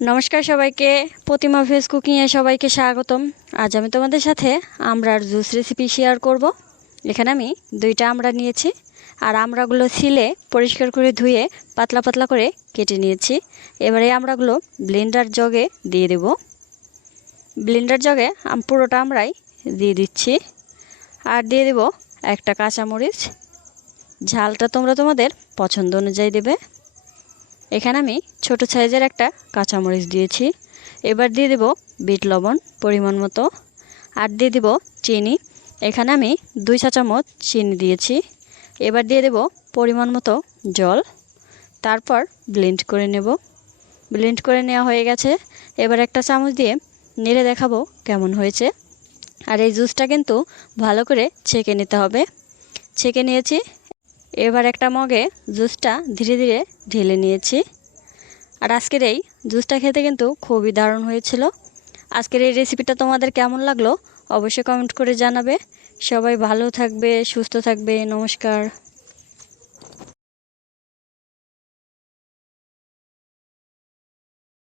নমস্কার সবাইকে, প্রতিমা ভেজ কুকিংয়ে সবাইকে স্বাগতম। আজ আমি তোমাদের সাথে আমড়ার জুস রেসিপি শেয়ার করব। এখানে আমি 2টা আমড়া নিয়েছি, আর আমড়াগুলো ছিলে পরিষ্কার করে ধুয়ে পাতলা পাতলা করে কেটে নিয়েছি। এবারে আমড়াগুলো ব্লেন্ডার জগে দিয়ে দেব। ব্লেন্ডার জগে পুরোটা আমড়াই দিয়ে দিচ্ছি, আর দিয়ে দেব একটা কাঁচামরিচ। ঝালটা তোমরা তোমাদের পছন্দ অনুযায়ী দেবে। এখানে আমি ছোট সাইজের একটা কাঁচামরিচ দিয়েছি। এবার দিয়ে দেব বিট লবণ পরিমাণ মতো, আর দিয়ে দেব চিনি। এখানে আমি 2 চা চামচ চিনি দিয়েছি। এবার দিয়ে দেব পরিমাণ মতো জল, তারপর ব্লেন্ড করে নেব। ব্লেন্ড করে নেওয়া হয়ে গেছে। এবার একটা চামচ দিয়ে নেড়ে দেখাবো কেমন হয়েছে। আর এই জুসটা কিন্তু ভালো করে ছেঁকে নিতে হবে। ছেঁকে নিয়েছি। এবার একটা মগে জুসটা ধীরে ধীরে ঢেলে নিয়েছি। আর আজকের এই জুসটা খেতে কিন্তু খুবই দারুণ হয়েছিল। আজকের এই রেসিপিটা তোমাদের কেমন লাগলো অবশ্যই কমেন্ট করে জানাবে। সবাই ভালো থাকবে, সুস্থ থাকবে। নমস্কার।